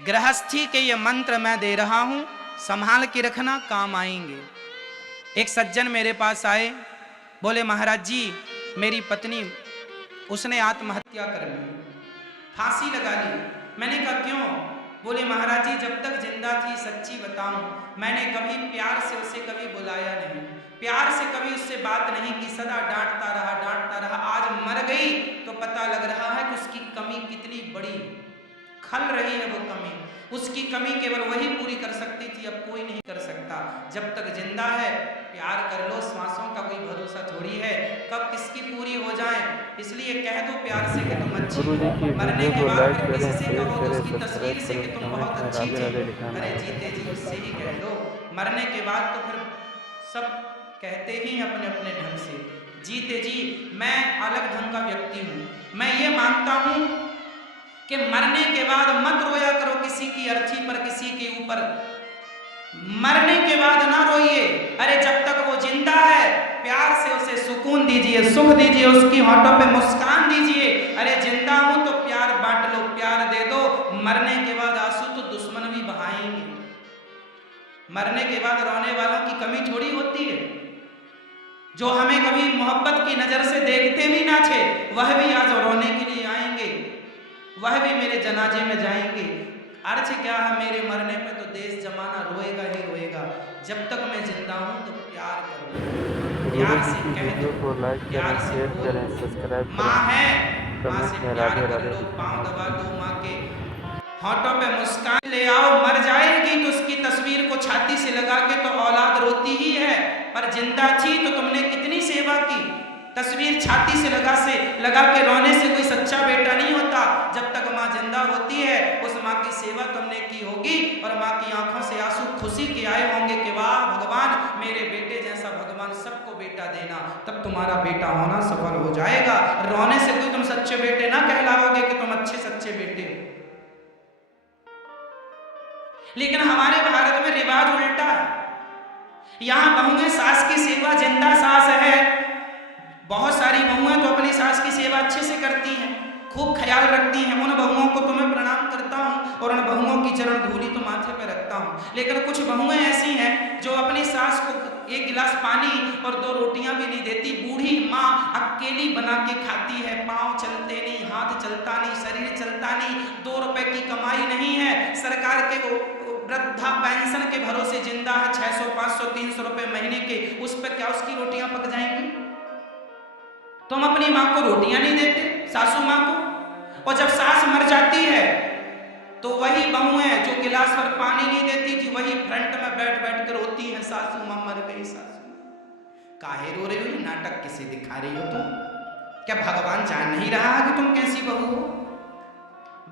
गृहस्थी के ये मंत्र मैं दे रहा हूं, संभाल के रखना, काम आएंगे। एक सज्जन मेरे पास आए, बोले महाराज जी मेरी पत्नी उसने आत्महत्या कर ली, फांसी लगा ली। मैंने कहा क्यों? बोले महाराज जी जब तक जिंदा थी सच्ची बताऊं मैंने कभी प्यार से उसे कभी बुलाया नहीं, प्यार से कभी उससे बात नहीं की, सदा डांटता रहा। आज मर गई तो पता लग रहा है कि उसकी कमी कितनी बड़ी खल रही है। वो कमी, उसकी कमी केवल वही पूरी कर सकती थी, अब कोई नहीं कर सकता। जब तक जिंदा है प्यार कर लो, सांसों का कोई भरोसा थोड़ी है, कब किसकी पूरी हो जाए। इसलिए कह दो प्यार से कि तुम अच्छी हो, मरने के बाद फिर किसी से कहो तो उसकी तस्वीर से कि तुम बहुत अच्छी थी। अरे जीते जी उससे ही कह दो, मरने के बाद तो फिर सब कहते ही अपने अपने ढंग से। जीते जी मैं अलग ढंग का व्यक्ति हूं, मैं ये मानता हूं कि मरने के बाद मत रोया करो किसी की अर्थी पर, किसी के ऊपर। मरने के बाद ना रोइए, अरे जब तक वो जिंदा है प्यार से उसे सुकून दीजिए, सुख दीजिए, उसकी होठों पे मुस्कान दीजिए। अरे जिंदा हूं तो प्यार बांट लो, प्यार दे दो। मरने के बाद आंसू तो दुश्मन भी बहाएंगे, मरने के बाद रोने वालों की कमी थोड़ी होती है। जो हमें कभी मोहब्बत की नजर से देखते भी ना थे वह भी आज रोने के लिए आएंगे, वह भी मेरे जनाजे में जाएंगे। अर्थ क्या है, मेरे मरने पे तो देश जमाना रोएगा ही रोएगा। जब तक मैं जिंदा हूं तो प्यार करो, प्यार से कह दो, प्यार से बोलो। माँ है, माँ से प्यार कर लो, पाँव दबा दो माँ के, होठों पे मुस्कान ले आओ। मर जाएगी तो उसकी तस्वीर को छाती से लगा के तो औलाद रोती ही है, पर जिंदा थी तो तुमने कितनी सेवा की। तस्वीर छाती से लगा के रोने से कोई सच्चा बेटा नहीं होता। जब तक माँ जिंदा होती है उस माँ की सेवा तुमने की होगी, और माँ की आंखों से आंसू खुशी के आए होंगे कि वाह भगवान मेरे बेटे जैसा भगवान सबको बेटा देना, तब तुम्हारा बेटा होना सफल हो जाएगा। रोने से कोई तुम सच्चे बेटे ना कहलाओगे कि तुम अच्छे सच्चे बेटे हो। लेकिन हमारे भारत में रिवाज उल्टा है, यहां बहुएं सास की सेवा, जिंदा सास है, बहुत सारी बहुएं तो अपनी सास की सेवा अच्छे से करती हैं, खूब ख्याल रखती हैं। उन बहुओं को तो मैं प्रणाम करता हूं और उन बहुओं की चरण धूली तो माथे पे रखता हूं। लेकिन कुछ बहुएं ऐसी हैं जो अपनी सास को एक गिलास पानी और 2 रोटियां भी नहीं देती। बूढ़ी माँ अकेली बना के खाती है, पांव चलते नहीं, हाथ चलता नहीं, शरीर चलता नहीं, 2 रुपए की कमाई नहीं है, सरकार के वृद्धा पेंशन के भरोसे जिंदा है, 600 500 300 रुपए महीने के, उस पर क्या उसकी रोटियां पक जाएंगी? तुम अपनी माँ को रोटियां नहीं देते, सासू माँ को, और जब सास मर जाती है तो वही बहुएं जो गिलास पर पानी नहीं देती थी वही फ्रंट में बैठ बैठ कर रोती हैं, सासू माँ मर गई, सासू। काहे रो रही हो? नाटक किसे दिखा रही हो तुम? क्या भगवान जान नहीं रहा कि तुम कैसी बहू हो?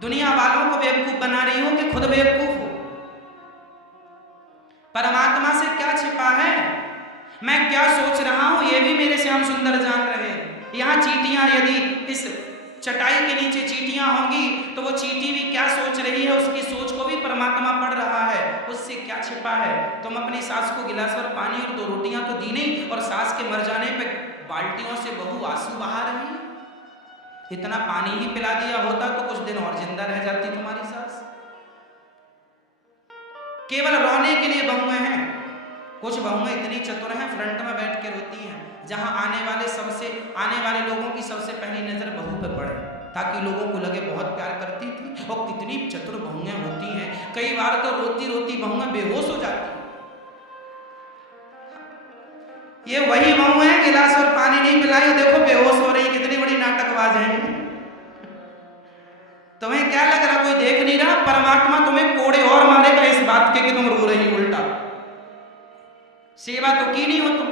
दुनिया वालों को बेवकूफ बना रही हो कि खुद बेवकूफ हो? परमात्मा से क्या छिपा है, मैं क्या सोच रहा हूं ये भी मेरे श्याम सुंदर जान रहे हैं। यहाँ चींटियां, यदि इस चटाई के नीचे चींटियां होंगी तो वो चींटी भी क्या सोच रही है, उसकी सोच को भी परमात्मा पढ़ रहा है। उससे क्या छिपा है? तुम अपनी सास को गिलास भर पानी और 2 रोटियां तो दी नहीं, और सास के मर जाने पे बाल्टियों से बहू आंसू बहा रही है। इतना पानी ही पिला दिया होता तो कुछ दिन और जिंदा रह जाती तुम्हारी सास। केवल रोने के लिए बहुएं हैं। कुछ बहुएं इतनी चतुर हैं, फ्रंट में बैठ के रोती हैं, जहां आने वाले लोगों की सबसे पहली नजर बहू पे पड़े, ताकि लोगों को लगे बहुत प्यार करती थी। और कितनी चतुर बहुएं होती हैं, कई बार तो रोती रोती बहुएं बेहोश हो जाती। ये वही बहुएं हैं गिलास और पानी नहीं पिलाई, देखो बेहोश हो रही, कितनी बड़ी नाटकबाज है। तुम्हें क्या लग रहा कोई देख नहीं रहा? परमात्मा तुम्हें कोड़े और मारेगा इस बात के कि तुम रो रही हो। उल्टा सेवा तो की नहीं हो तुम,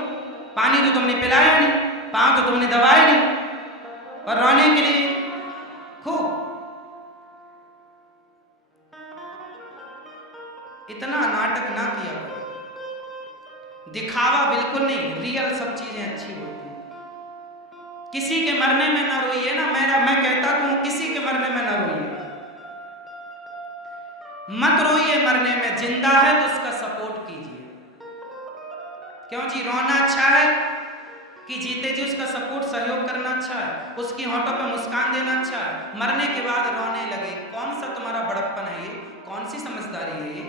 पानी तो तुमने पिलाया नहीं, पांव तो तुमने दबाए नहीं, और रोने के लिए खूब। इतना नाटक ना किया करो, दिखावा बिल्कुल नहीं, रियल सब चीजें अच्छी होती हैं। किसी के मरने में ना रोइए ना, मैं कहता हूं किसी के मरने में ना रोइए, मत रोइए मरने में। जिंदा है तो उसका सपोर्ट कीजिए। क्यों जी? रोना अच्छा है कि जीते जी उसका सपोर्ट सहयोग करना अच्छा है, उसकी होठों पे मुस्कान देना अच्छा है। मरने के बाद रोने लगे, कौन सा तुम्हारा बड़प्पन है ये? कौन सी समझदारी है ये?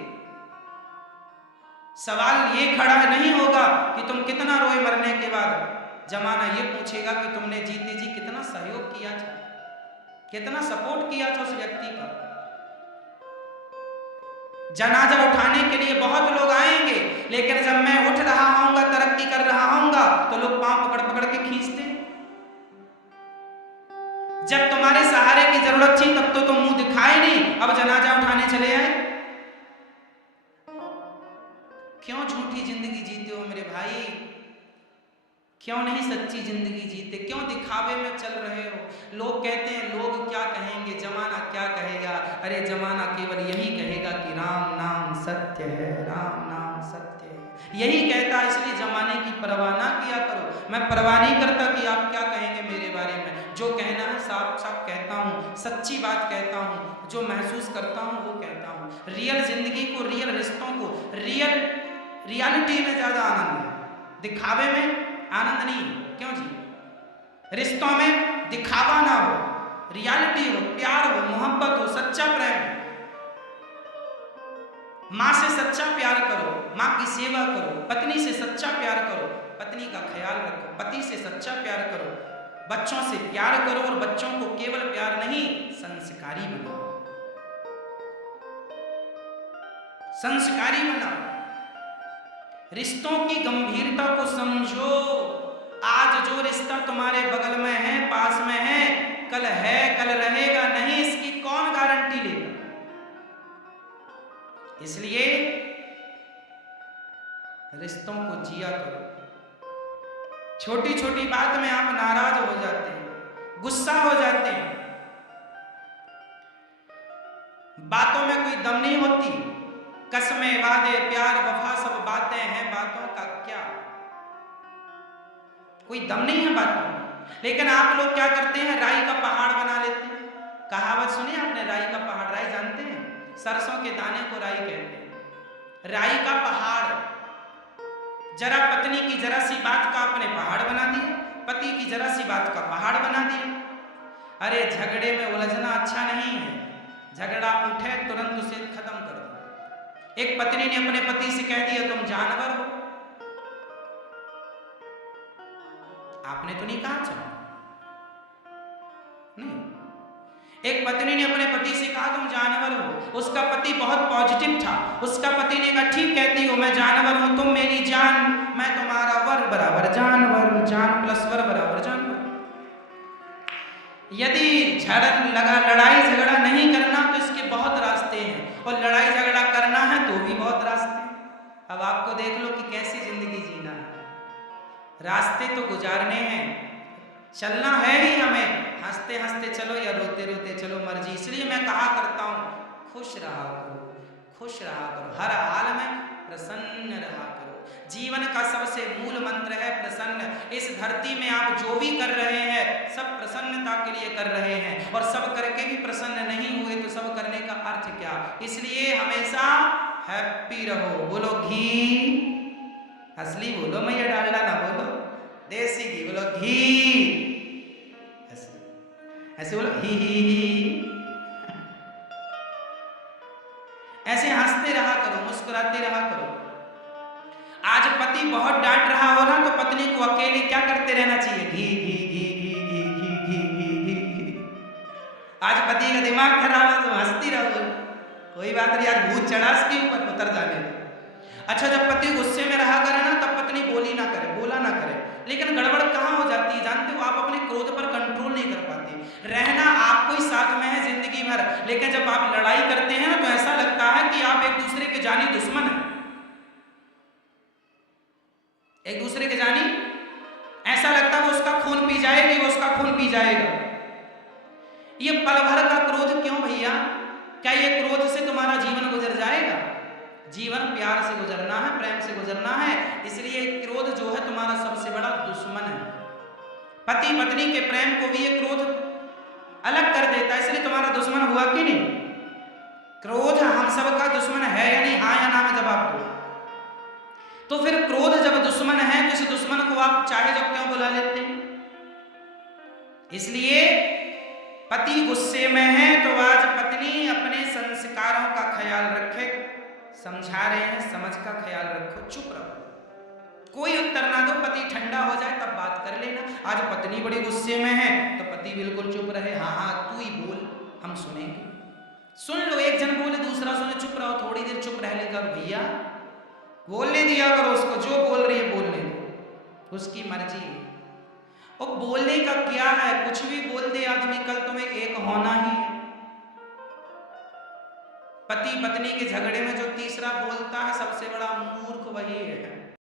सवाल ये खड़ा नहीं होगा कि तुम कितना रोए मरने के बाद, जमाना ये पूछेगा कि तुमने जीते जी कितना सहयोग किया था, कितना सपोर्ट किया था उस व्यक्ति का। जनाजा उठाने के लिए बहुत लोग आएंगे, लेकिन जब मैं उठ रहा हूंगा, तरक्की कर रहा हूंगा, तो लोग पांव पकड़ पकड़ के खींचते। जब तुम्हारे सहारे की जरूरत थी तब तो तुम मुंह दिखाए नहीं, अब जनाजा उठाने चले आए। क्यों झूठी जिंदगी जीते हो मेरे भाई? क्यों नहीं सच्ची जिंदगी जीते? क्यों दिखावे में चल रहे हो? लोग कहते हैं लोग क्या कहेंगे, जमाना क्या कहेगा। अरे जमाना केवल यही कहेगा कि राम नाम सत्य है, राम नाम सत्य है, यही कहता है। इसलिए जमाने की परवाह ना किया करो। मैं परवाह नहीं करता कि आप क्या कहेंगे मेरे बारे में। जो कहना है साफ साफ कहता हूँ, सच्ची बात कहता हूँ, जो महसूस करता हूँ वो कहता हूँ। रियल जिंदगी को, रियल रिश्तों को, रियलिटी में ज्यादा आनंद है, दिखावे में आनंद नहीं। क्यों जी? रिश्तों में दिखावा ना हो, रियलिटी हो, प्यार हो, मोहब्बत हो, सच्चा प्रेम। माँ से सच्चा प्यार करो, माँ की सेवा करो, पत्नी से सच्चा प्यार करो, पत्नी का ख्याल रखो, पति से सच्चा प्यार करो, बच्चों से प्यार करो, और बच्चों को केवल प्यार नहीं, संस्कारी बनाओ, संस्कारी बनाओ। रिश्तों की गंभीरता को समझो। आज जो रिश्ता तुम्हारे बगल में है, पास में है, कल है, कल रहेगा नहीं, इसकी कौन गारंटी लेगा? इसलिए रिश्तों को जिया करो। छोटी छोटी बात में आप नाराज हो जाते हैं, गुस्सा हो जाते हैं, बातों में कोई दम नहीं होती। कसमें, वादे, प्यार, वफा सब बातें हैं, बातों का क्या? कोई दम नहीं है बातों में। लेकिन आप लोग क्या करते हैं, राई का पहाड़ बना लेते हैं। कहावत सुनी आपने, राई का पहाड़? राई जानते हैं? सरसों के दाने को राई कहते हैं। राई का पहाड़। जरा पत्नी की जरा सी बात का आपने पहाड़ बना दिया, पति की जरा सी बात का पहाड़ बना दिया। अरे झगड़े में उलझना अच्छा नहीं है। झगड़ा उठे तुरंत उसे खत्म कर दो। एक पत्नी ने अपने पति से कह दिया तुम जानवर हो। आपने तो नहीं कहा था, नहीं। एक पत्नी ने अपने पति से कहा तुम जानवर हो। उसका पति बहुत पॉजिटिव था। उसका पति ने कहा ठीक कहती हो, मैं जानवर हूं, तुम मेरी जान, मैं तुम्हारा वर बराबर जानवर, जान प्लस वर बराबर जानवर। यदि लड़ाई झगड़ा नहीं करना तो इसके बहुत रास्ते हैं, और लड़ाई झगड़ा करना है तो भी बहुत रास्ते हैं। अब आपको देख लो कि कैसी जिंदगी जीना है। रास्ते तो गुजारने हैं, चलना है ही हमें। हंसते हंसते चलो या रोते रोते चलो, मर्जी। इसलिए मैं कहा करता हूँ खुश रहा करो, खुश रहा करो, हर हाल में प्रसन्न रहा करो। जीवन का सबसे मूल मंत्र है प्रसन्न। इस धरती में आप जो भी कर रहे हैं सब प्रसन्नता के लिए कर रहे हैं, और सब करके भी प्रसन्न नहीं हुए तो सब करने का अर्थ क्या? इसलिए हमेशा हैप्पी रहो। बोलो घी, असली बोलो, मैया डालडा ना बोलो, देसी घी बोलो, घी। ऐसे बोलो ही। ऐसे हंसते रहा करो, मुस्कुराते रहा करो। आज पति बहुत डांट रहा हो ना, तो पत्नी को अकेले क्या करते रहना चाहिए? घी घी घी घी घी घी घी घी घी। आज पति का दिमाग खराब है तो हंसती रहो, कोई बात नहीं, आज भूत चढ़ा इसके ऊपर, उतर जाने दो। अच्छा, जब पति गुस्से में रहा करे ना, तब पत्नी बोली ना करे, बोला ना करे। लेकिन गड़बड़ कहाँ हो जाती है जानते हो? आप अपने क्रोध पर कंट्रोल नहीं कर पाते। रहना आपको ही साथ में है जिंदगी भर, लेकिन जब आप लड़ाई करते हैं ना तो ऐसा लगता है कि आप एक दूसरे के जानी दुश्मन हैं। एक दूसरे के जानी, ऐसा लगता है वो उसका खून पी जाएगी, वो उसका खून पी जाएगा। ये पल भर का क्रोध क्यों भैया? क्या ये क्रोध से तुम्हारा जीवन गुजर जाएगा? जीवन प्यार से गुजरना है, प्रेम से गुजरना है। इसलिए क्रोध जो है तुम्हारा सबसे बड़ा दुश्मन है। पति पत्नी के प्रेम को भी ये क्रोध अलग कर देता है, इसलिए तुम्हारा दुश्मन हुआ कि नहीं? क्रोध हम सबका दुश्मन है या नहीं? हाँ या ना में जवाब दो। तो फिर क्रोध जब दुश्मन है तो इस दुश्मन को आप चाहे जब क्यों बुला लेते हैं? इसलिए पति गुस्से में है तो आज पत्नी अपने संस्कारों का ख्याल समझा रहे हैं, समझ का ख्याल रखो, चुप रहो, कोई उत्तर ना दो, पति ठंडा हो जाए तब बात कर लेना। आज पत्नी बड़ी गुस्से में है तो पति बिल्कुल चुप रहे, हाँ हाँ तू ही बोल, हम सुनेंगे। सुन लो, एक जन बोले दूसरा सुने, चुप रहो, थोड़ी देर चुप रह लेकर भैया बोलने दिया करो उसको, जो बोल रही है बोलने दो, उसकी मर्जी है। और बोलने का क्या है, कुछ भी बोल दे आदमी, कल तुम्हें एक होना ही है। पति पत्नी के झगड़े में जो तीसरा बोलता है सबसे बड़ा मूर्ख वही है।